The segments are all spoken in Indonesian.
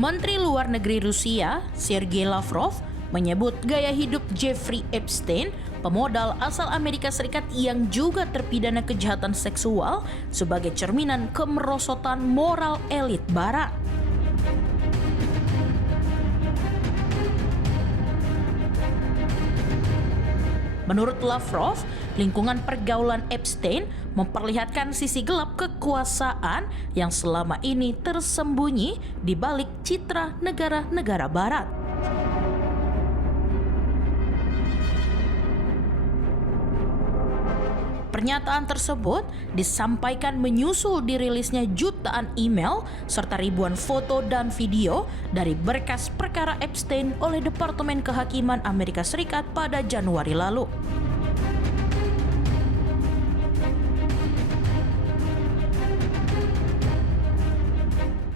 Menteri Luar Negeri Rusia, Sergei Lavrov, menyebut gaya hidup Jeffrey Epstein, pemodal asal Amerika Serikat yang juga terpidana kejahatan seksual, sebagai cerminan kemerosotan moral elit Barat. Menurut Lavrov, lingkungan pergaulan Epstein memperlihatkan sisi gelap kekuasaan yang selama ini tersembunyi di balik citra negara-negara Barat. Pernyataan tersebut disampaikan menyusul dirilisnya jutaan email serta ribuan foto dan video dari berkas perkara Epstein oleh Departemen Kehakiman Amerika Serikat pada Januari lalu.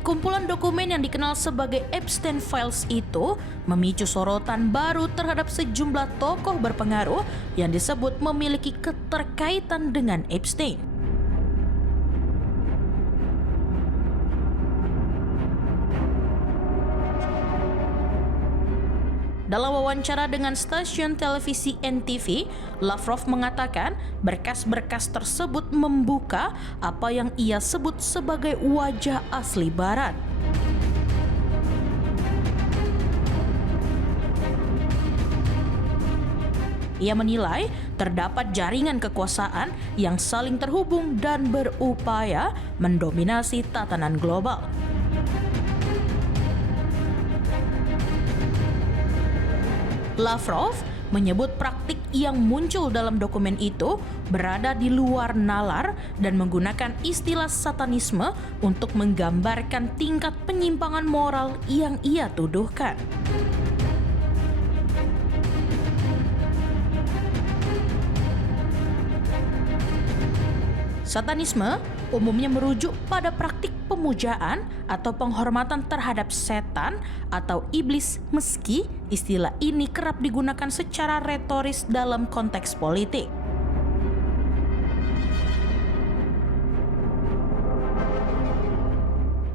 Kumpulan dokumen yang dikenal sebagai Epstein Files itu memicu sorotan baru terhadap sejumlah tokoh berpengaruh yang disebut memiliki keterkaitan dengan Epstein. Dalam wawancara dengan stasiun televisi NTV, Lavrov mengatakan berkas-berkas tersebut membuka apa yang ia sebut sebagai wajah asli Barat. Ia menilai terdapat jaringan kekuasaan yang saling terhubung dan berupaya mendominasi tatanan global. Lavrov menyebut praktik yang muncul dalam dokumen itu berada di luar nalar dan menggunakan istilah satanisme untuk menggambarkan tingkat penyimpangan moral yang ia tuduhkan. Satanisme umumnya merujuk pada praktik pemujaan atau penghormatan terhadap setan atau iblis, meski istilah ini kerap digunakan secara retoris dalam konteks politik.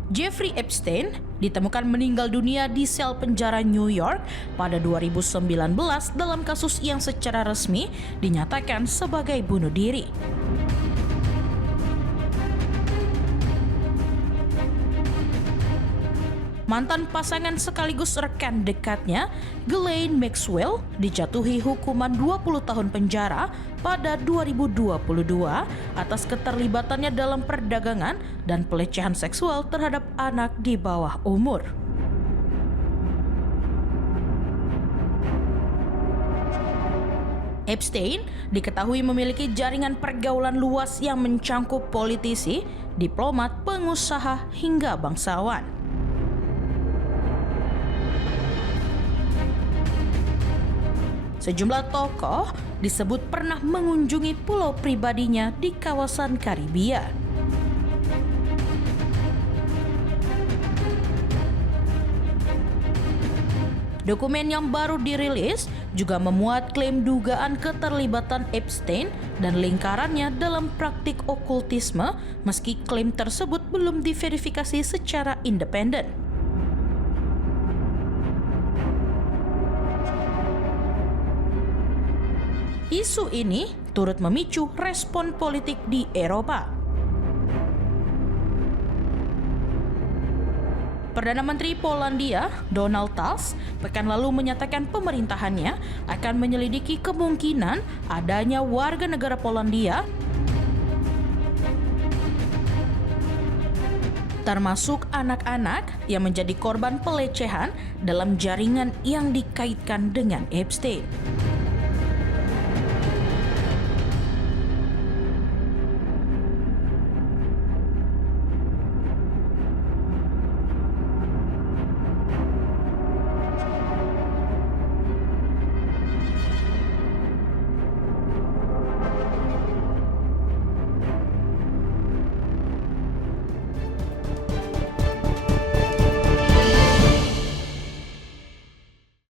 Jeffrey Epstein ditemukan meninggal dunia di sel penjara New York pada 2019 dalam kasus yang secara resmi dinyatakan sebagai bunuh diri. Mantan pasangan sekaligus rekan dekatnya, Ghislaine Maxwell, dijatuhi hukuman 20 tahun penjara pada 2022 atas keterlibatannya dalam perdagangan dan pelecehan seksual terhadap anak di bawah umur. Epstein diketahui memiliki jaringan pergaulan luas yang mencangkup politisi, diplomat, pengusaha, hingga bangsawan. Sejumlah tokoh disebut pernah mengunjungi pulau pribadinya di kawasan Karibia. Dokumen yang baru dirilis juga memuat klaim dugaan keterlibatan Epstein dan lingkarannya dalam praktik okultisme, meski klaim tersebut belum diverifikasi secara independen. Isu ini turut memicu respon politik di Eropa. Perdana Menteri Polandia, Donald Tusk, pekan lalu menyatakan pemerintahannya akan menyelidiki kemungkinan adanya warga negara Polandia, termasuk anak-anak yang menjadi korban pelecehan dalam jaringan yang dikaitkan dengan Epstein.